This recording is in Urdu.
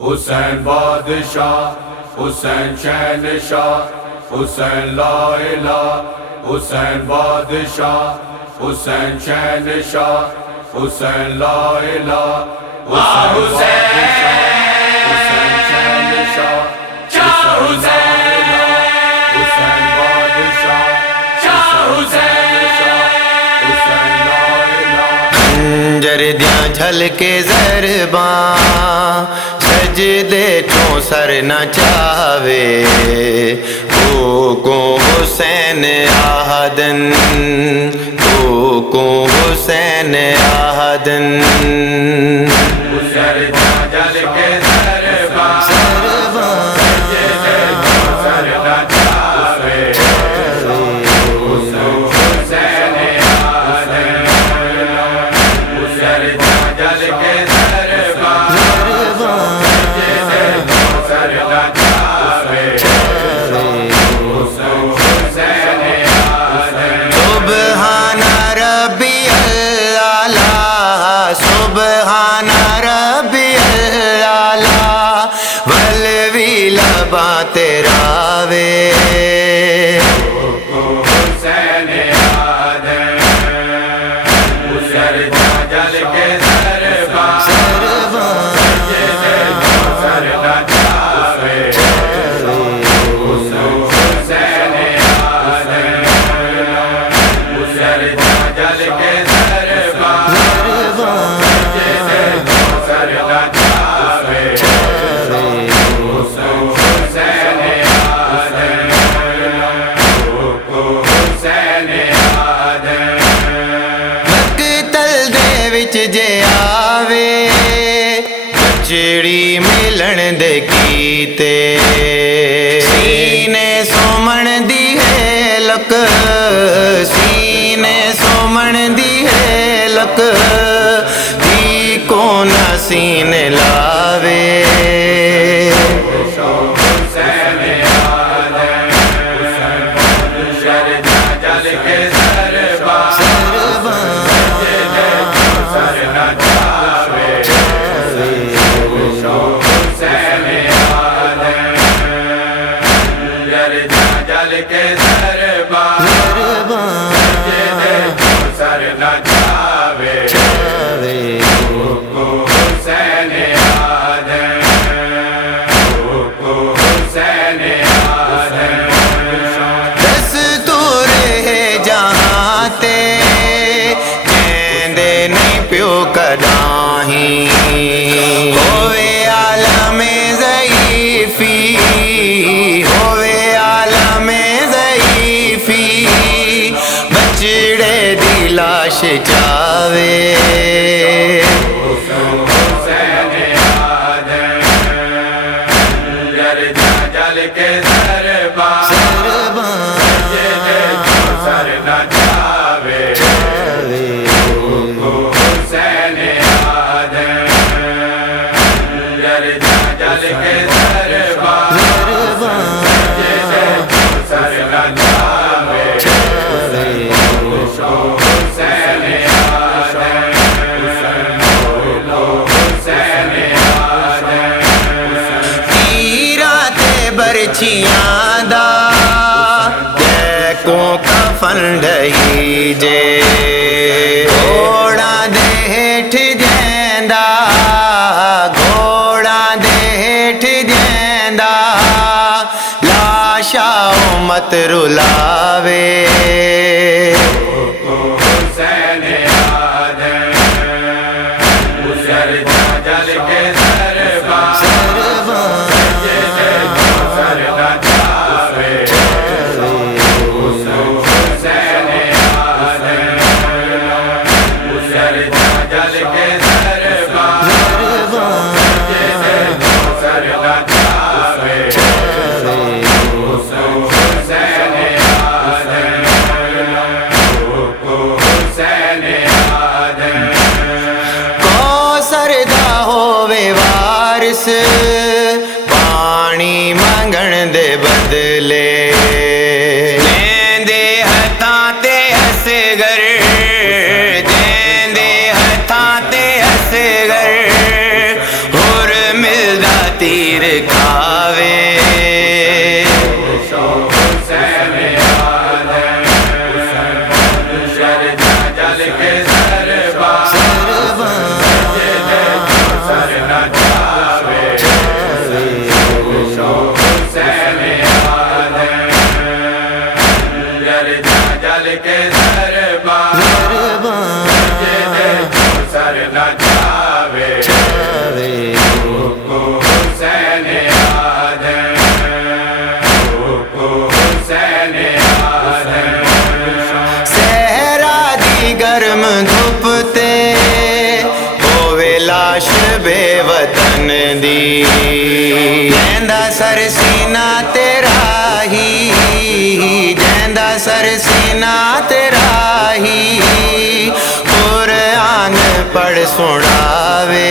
حسین بادشاہ، حسین شہنشاہ، حسین لا الہ، حسین بادشاہ، حسین شہنشاہ، حسین لا الہ، حسین شہنشاہ، حسین بادشاہ، خنجر دیاں جھلکے زرباں سجدے چوں سر نہ چاوے کو حسین آہدن کو حسین آہدن سبحان ربی الاعلیٰ ولوی لبا تیرا وے حسین آدم حسین جل کے دربار جے آوے بچڑی ملن دے کیتے سینے سومن دی ہے لک سینے سومن دی ہے لک دی کون سینے لاوے ہوئے عالم ضعیفی ہوئے عالم ضعیفی بچڑے دی لاش چاوے جل کے برچیاں دا کو کفن ڈہی جے گھوڑا دے ہیٹھ جیندا گھوڑا دے ہیٹھ جیندا لاشا امت رلاوے پانی منگن دے بدلے لیندے ہتھاں تے اصغر دیندے ہتھاں تے اصغر ہور ملدا ਲਾਸ਼ ਬੇਵਤਨ ਦੀ ਜੈਂਦਾ ਸਰ ਸੀਨਾ ਤੇਰਾ ਹੀ ਜੈਂਦਾ ਸਰ ਸੀਨਾ ਤੇਰਾ ਹੀ ਕੁਰਾਨ ਪੜ੍ਹ ਸੁਣਾਵੇ